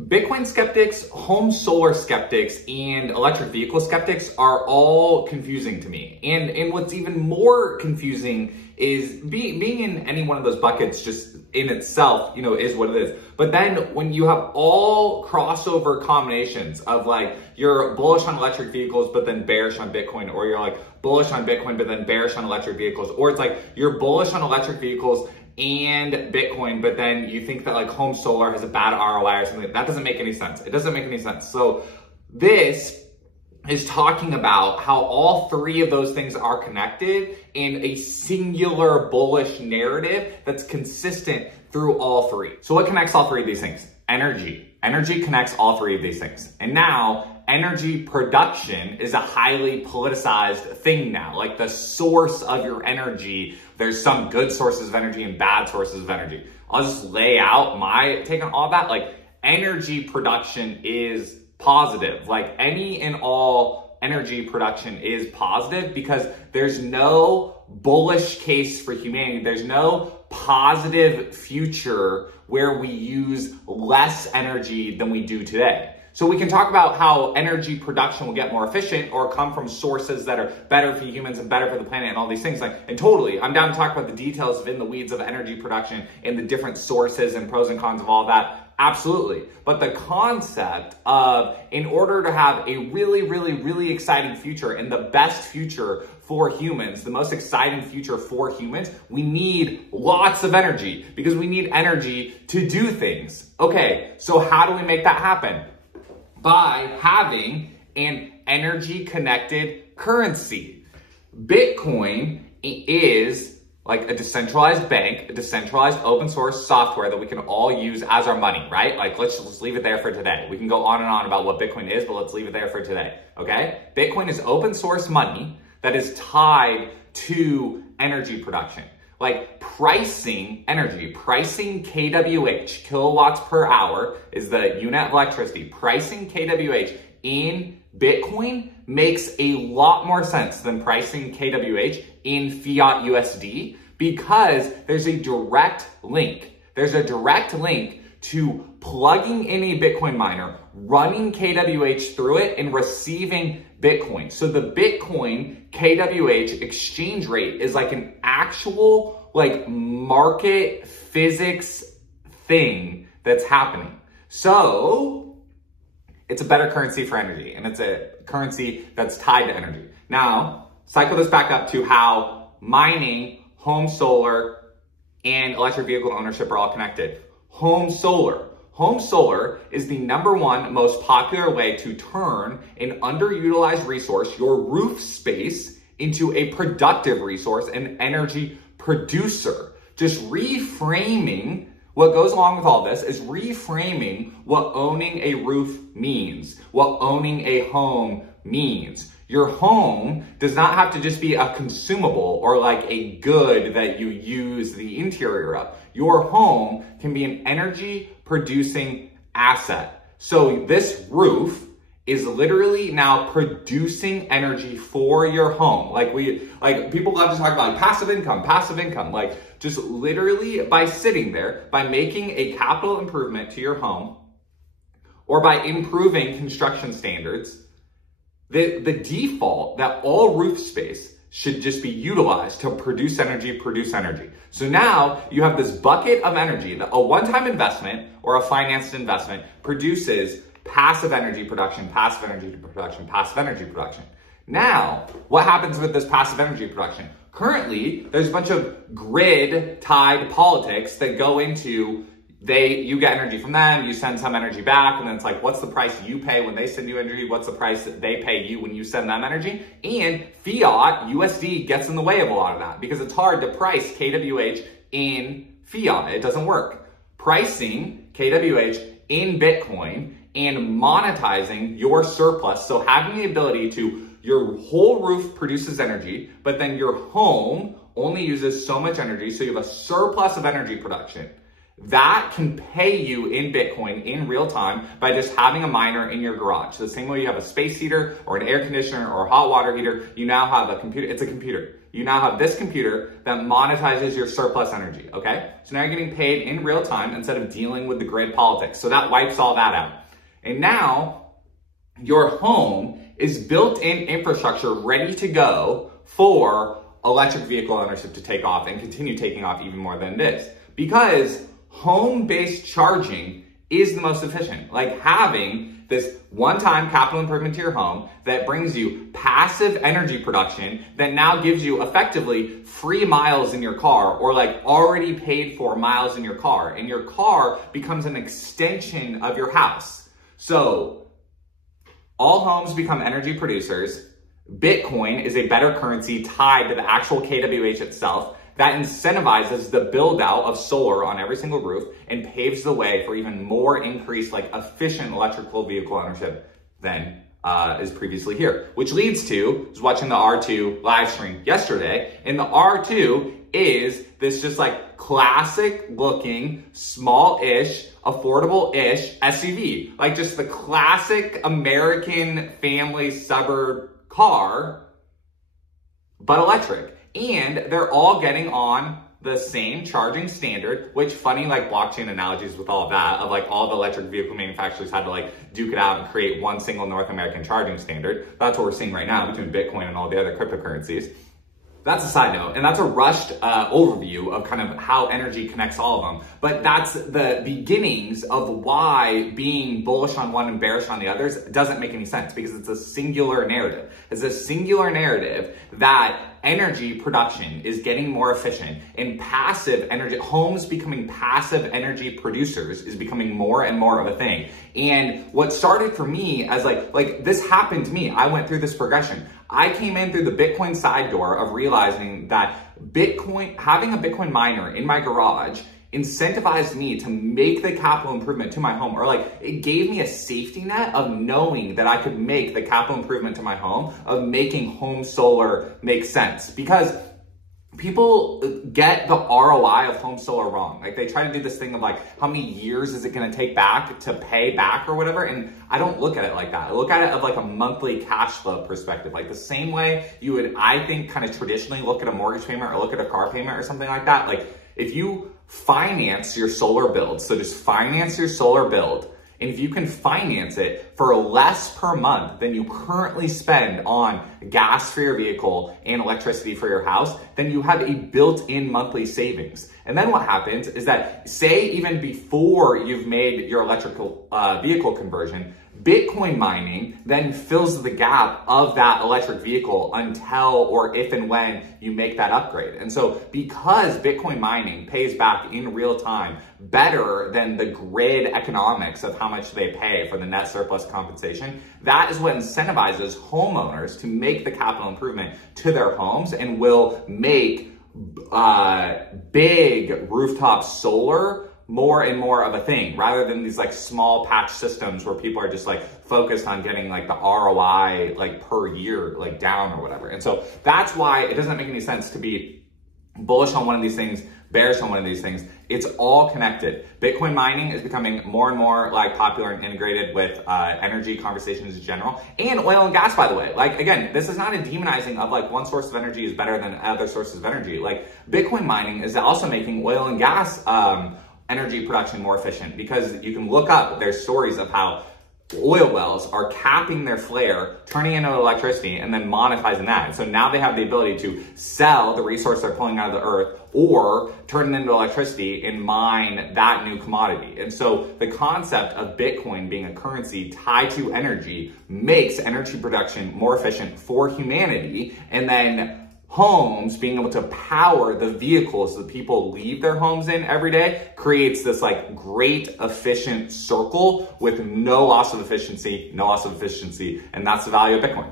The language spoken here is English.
Bitcoin skeptics, home solar skeptics, and electric vehicle skeptics are all confusing to me. And what's even more confusing is being in any one of those buckets just in itself, is what it is. But then when you have all crossover combinations of like, you're bullish on electric vehicles, but then bearish on Bitcoin, or you're like bullish on Bitcoin, but then bearish on electric vehicles, or it's like you're bullish on electric vehicles and Bitcoin, but then you think that like home solar has a bad ROI or something. That doesn't make any sense. It doesn't make any sense. So this is talking about how all three of those things are connected in a singular bullish narrative that's consistent through all three. So what connects all three of these things? Energy. Energy connects all three of these things. And now energy production is a highly politicized thing now. Like the source of your energy, there's some good sources of energy and bad sources of energy. I'll just lay out my take on all that. Like energy production is positive. Like any and all energy production is positive because there's no bullish case for humanity. There's no positive future where we use less energy than we do today. So we can talk about how energy production will get more efficient or come from sources that are better for humans and better for the planet and all these things. And totally, I'm down to talk about the details of in the weeds of energy production and the different sources and pros and cons of all that. Absolutely. But the concept of, in order to have a really, really, really exciting future and the best future for humans, the most exciting future for humans, we need lots of energy because we need energy to do things. Okay, so how do we make that happen? By having an energy connected currency. Bitcoin is like a decentralized bank, a decentralized open source software that we can all use as our money, right? Like let's just leave it there for today. We can go on and on about what Bitcoin is, but let's leave it there for today, okay? Bitcoin is open source money that is tied to energy production. Like pricing energy, pricing kWh, kilowatts per hour is the unit of electricity. Pricing kWh in Bitcoin makes a lot more sense than pricing kWh in fiat USD because there's a direct link. There's a direct link to plugging in a Bitcoin miner, running kWh through it, and receiving Bitcoin. So the Bitcoin kWh exchange rate is like an actual like market physics thing that's happening. So it's a better currency for energy, and it's a currency that's tied to energy. Now, cycle this back up to how mining, home solar, and electric vehicle ownership are all connected. Home solar. Home solar is the #1 most popular way to turn an underutilized resource, your roof space, into a productive resource, an energy producer. Just reframing what goes along with all this is reframing what owning a roof means, what owning a home means. Your home does not have to just be a consumable or like a good that you use the interior of. Your home can be an energy producing asset. So this roof is literally now producing energy for your home. Like people love to talk about like passive income, like just literally by sitting there, by making a capital improvement to your home or by improving construction standards, the default that all roof space should just be utilized to produce energy. So now you have this bucket of energy that a one-time investment or a financed investment produces passive energy production. Now, what happens with this passive energy production? Currently, there's a bunch of grid-tied politics that go into you get energy from them, you send some energy back, and then it's like, what's the price you pay when they send you energy? What's the price that they pay you when you send them energy? And fiat, USD, gets in the way of a lot of that because it's hard to price kWh in fiat. It doesn't work. Pricing kWh in Bitcoin and monetizing your surplus, so having the ability to, your whole roof produces energy, but then your home only uses so much energy, so you have a surplus of energy production. That can pay you in Bitcoin in real time by just having a miner in your garage. So the same way you have a space heater or an air conditioner or a hot water heater, you now have a computer. It's a computer. you now have this computer that monetizes your surplus energy, okay? So now you're getting paid in real time instead of dealing with the grid politics. So that wipes all that out. And now your home is built-in infrastructure ready to go for electric vehicle ownership to take off and continue taking off even more than it is. Because home-based charging is the most efficient. Like having this one-time capital improvement to your home that brings you passive energy production that now gives you effectively free miles in your car, or like already paid for miles in your car, and your car becomes an extension of your house. So all homes become energy producers. Bitcoin is a better currency tied to the actual KWH itself that incentivizes the build out of solar on every single roof and paves the way for even more increased, like efficient electrical vehicle ownership than is previously here. Which leads to, I was watching the R2 live stream yesterday, and the R2 is this just like classic looking, small-ish, affordable-ish SUV. Like just the classic American family suburb car, but electric. And they're all getting on the same charging standard, which funny like blockchain analogies with all of that, of like all the electric vehicle manufacturers had to like duke it out and create one single North American charging standard. That's what we're seeing right now between Bitcoin and all the other cryptocurrencies. That's a side note, and that's a rushed overview of kind of how energy connects all of them. But that's the beginnings of why being bullish on one and bearish on the others doesn't make any sense, because it's a singular narrative. It's a singular narrative that energy production is getting more efficient, and passive energy, homes becoming passive energy producers is becoming more and more of a thing. And what started for me as like this happened to me, I went through this progression. I came in through the Bitcoin side door of realizing that having a Bitcoin miner in my garage incentivized me to make the capital improvement to my home, or like it gave me a safety net of knowing that I could make the capital improvement to my home, of making home solar make sense. Because people get the ROI of home solar wrong. Like they try to do this thing of like, how many years is it going to take back to pay back or whatever? And I don't look at it like that. I look at it of like a monthly cash flow perspective. Like the same way you would, I think, kind of traditionally look at a mortgage payment or look at a car payment or something like that. Like if you finance your solar build, so just finance your solar build, and if you can finance it for less per month than you currently spend on gas for your vehicle and electricity for your house, then you have a built-in monthly savings. And then what happens is that, say even before you've made your electrical vehicle conversion, Bitcoin mining then fills the gap of that electric vehicle until or if and when you make that upgrade. And so because Bitcoin mining pays back in real time better than the grid economics of how much they pay for the net surplus compensation, that is what incentivizes homeowners to make the capital improvement to their homes and will make big rooftop solar more and more of a thing, rather than these like small patch systems where people are just like focused on getting like the ROI like per year like down or whatever. And so that's why it doesn't make any sense to be bullish on one of these things, bearish on one of these things. It's all connected. Bitcoin mining is becoming more and more like popular and integrated with energy conversations in general, and oil and gas, by the way. Like again, this is not a demonizing of like one source of energy is better than other sources of energy. Like Bitcoin mining is also making oil and gas energy production more efficient, because you can look up, there's stories of how oil wells are capping their flare, turning into electricity, and then monetizing that. And so now they have the ability to sell the resource they're pulling out of the earth, or turn it into electricity and mine that new commodity. And so the concept of Bitcoin being a currency tied to energy makes energy production more efficient for humanity, and then homes being able to power the vehicles that people leave their homes in every day creates this like great efficient circle with no loss of efficiency, and that's the value of Bitcoin.